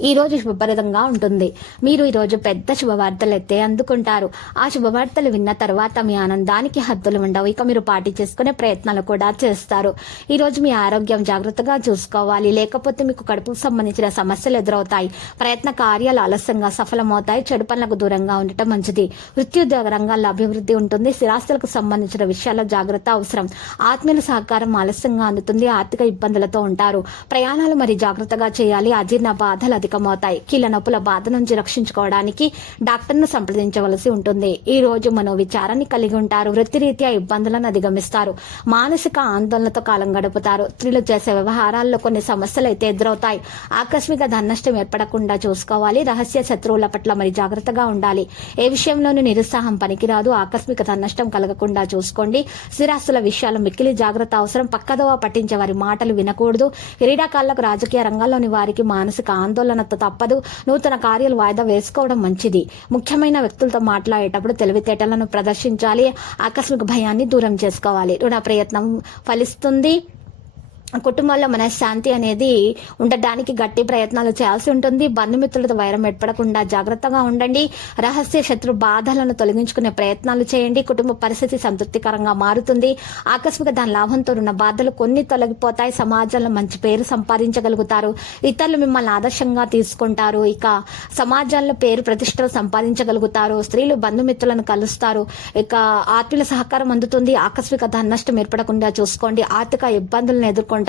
ఈ రోజు శుభప్రదంగా ఉంటుంది. మీరు ఈరోజు పెద్ద శుభవార్తలు ఎత్తే అందుకుంటారు. ఆ శుభవార్తలు విన్న తర్వాత మీ ఆనందానికి హద్దులు ఉండవు. ఇక మీరు పాటి చేసుకునే ప్రయత్నాలు కూడా చేస్తారు. ఈరోజు మీ ఆరోగ్యం జాగ్రత్తగా చూసుకోవాలి. లేకపోతే మీకు కడుపుకు సంబంధించిన సమస్యలు ఎదురవుతాయి. ప్రయత్న కార్యాలు ఆలస్యంగా సఫలమవుతాయి. చెడు పనులకు దూరంగా ఉండటం మంచిది. వృత్తిద్యోగ రంగాల్లో అభివృద్ధి ఉంటుంది. స్థిరాస్తులకు సంబంధించిన విషయాల్లో జాగ్రత్త అవసరం. ఆత్మీయుల సహకారం ఆలస్యంగా అందుతుంది. ఆర్థిక ఇబ్బందులతో ఉంటారు. ప్రయాణాలు మరి జాగ్రత్తగా చేయాలి. అజీర్ణ బాధలు అధికమవుతాయి. కీళ్ళ నొప్పుల బాధ నుంచి రక్షించుకోవడానికి డాక్టర్ను సంప్రదించవలసి ఉంటుంది. ఈ రోజు మనో విచారాన్ని కలిగి ఉంటారు. వృత్తిరీత్యా ఇబ్బందులను అధిగమిస్తారు. మానసిక ఆందోళనతో కాలం గడుపుతారు. స్త్రీలు చేసే వ్యవహారాల్లో కొన్ని సమస్యలు అయితే ఎదురవుతాయి. ఆకస్మిక ధనష్టం ఏర్పడకుండా చూసుకోవాలి. రహస్య శత్రువుల పట్ల మరి జాగ్రత్తగా ఉండాలి. ఏ విషయంలోనూ నిరుత్సాహం పనికిరాదు. ఆకస్మిక ధననష్టం కలగకుండా చూసుకోండి. స్థిరాస్తుల విషయాలు మిక్కిలి జాగ్రత్త అవసరం. పక్కదోవ పట్టించే వారి మాటలు వినకూడదు. క్రీడాకారులకు రాజకీయ రంగంలోని వారికి మానసిక ఆందోళన ఆందోళనతో తప్పదు. నూతన కార్యాలు వాయిదా వేసుకోవడం మంచిది. ముఖ్యమైన వ్యక్తులతో మాట్లాడేటప్పుడు తెలివితేటలను ప్రదర్శించాలి. ఆకస్మిక భయాన్ని దూరం చేసుకోవాలి. రుణ ప్రయత్నం ఫలిస్తుంది. కుటుంబంలో మనశ్శాంతి అనేది ఉండడానికి గట్టి ప్రయత్నాలు చేయాల్సి ఉంటుంది. బంధుమిత్రులతో వైరం ఏర్పడకుండా జాగ్రత్తగా ఉండండి. రహస్య శత్రు బాధలను తొలగించుకునే ప్రయత్నాలు చేయండి. కుటుంబ పరిస్థితి సంతృప్తికరంగా మారుతుంది. ఆకస్మిక దాని లాభంతో ఉన్న బాధలు కొన్ని తొలగిపోతాయి. సమాజంలో మంచి పేరు సంపాదించగలుగుతారు. ఇతరులు మిమ్మల్ని ఆదర్శంగా తీసుకుంటారు. ఇక సమాజంలో పేరు ప్రతిష్టలు సంపాదించగలుగుతారు. స్త్రీలు బంధుమిత్రులను కలుస్తారు. ఇక ఆత్మీయుల సహకారం అందుతుంది. ఆకస్మిక ధన నష్టం ఏర్పడకుండా చూసుకోండి. ఆర్థిక ఇబ్బందులను ఎదుర్కొంటారు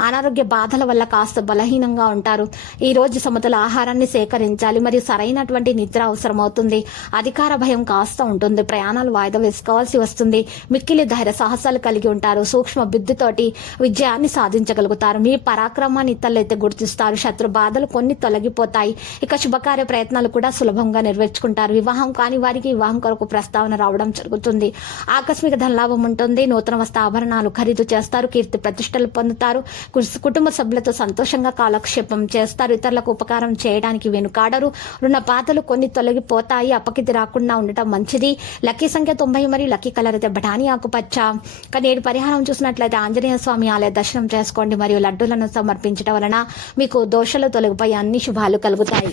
అనారోగ్య బాధల వల్ల కాస్త బలహీనంగా ఉంటారు. ఈ రోజు సమతుల ఆహారాన్ని సేకరించాలి. మరియు సరైనటువంటి నిద్ర అవసరమవుతుంది. అధికార భయం కాస్త ఉంటుంది. ప్రయాణాలు వాయిదా వేసుకోవాల్సి వస్తుంది. మిక్కిలి ధైర్య సాహసాలు కలిగి ఉంటారు. సూక్ష్మ బుద్ధితోటి విజయాన్ని సాధించగలుగుతారు. మీ పరాక్రమాన్ని ఇతరులైతే గుర్తిస్తారు. శత్రు బాధలు కొన్ని తొలగిపోతాయి. ఇక శుభకార్య ప్రయత్నాలు కూడా సులభంగా నెరవేర్చుకుంటారు. వివాహం కాని వారికి వివాహం కొరకు ప్రస్తావన రావడం జరుగుతుంది. ఆకస్మిక ధనలాభం ఉంటుంది. నూతన వస్త్ర ఆభరణాలు ఖరీదు చేస్తారు. కీర్తి ప్రతిష్టలు పొందుతారు. పొందుతారు కుటుంబ సభ్యులతో సంతోషంగా కాలక్షేపం చేస్తారు. ఇతరులకు ఉపకారం చేయడానికి వెనుకాడరు. రుణ బాధలు కొన్ని తొలగిపోతాయి. అప్పకిది రాకుండా ఉండటం మంచిది. లక్కీ సంఖ్య తొంభై మరియు లక్కీ కలర్ అయితే బఠానీ ఆకుపచ్చ. కానీ నేడు పరిహారం చూసినట్లయితే ఆంజనేయ స్వామి ఆలయ దర్శనం చేసుకోండి. మరియు లడ్డూలను సమర్పించడం వలన మీకు దోషలు తొలగిపోయి అన్ని శుభాలు కలుగుతాయి.